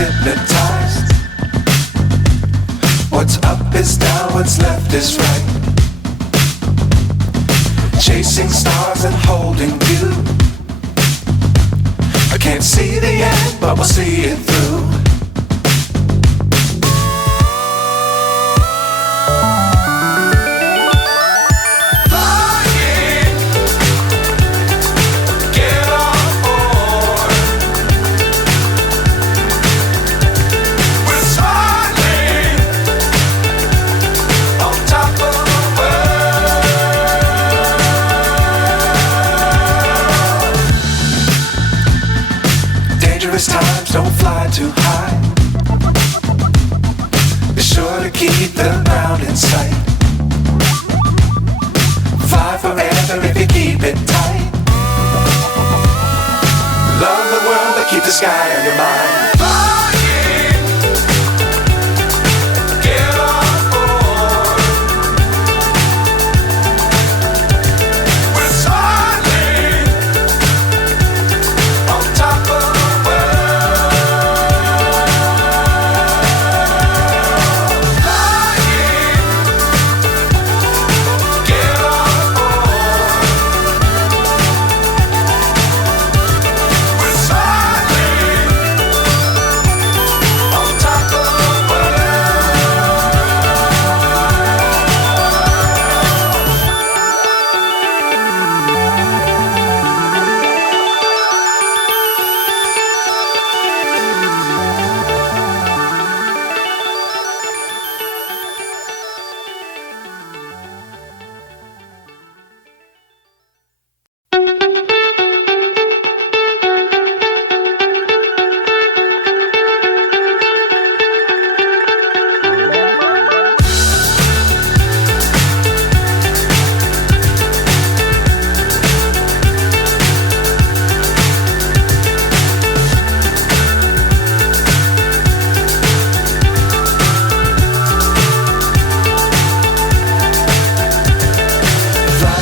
hypnotized. What's up is down, what's left is right. Chasing stars and holding you. I can't see the end, but we'll see it through. Times don't fly too high. Be sure to keep the ground in sight. Fly forever if you keep it tight. Love the world but keep the sky on your mind.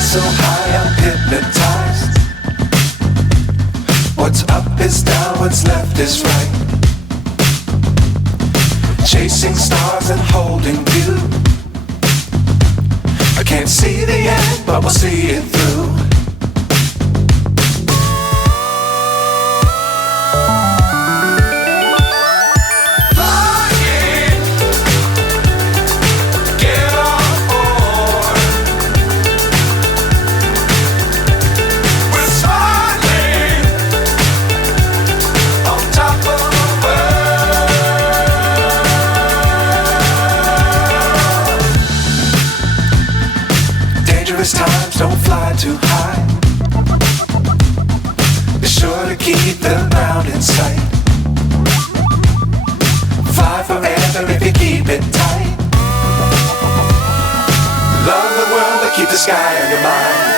So high I'm hypnotized. What's up is down, what's left is right. Chasing stars and holding you. I can't see the end, but we'll see it through. Times don't fly too high. Be sure to keep the ground in sight. Fly forever if you keep it tight. Love the world but keep the sky on your mind.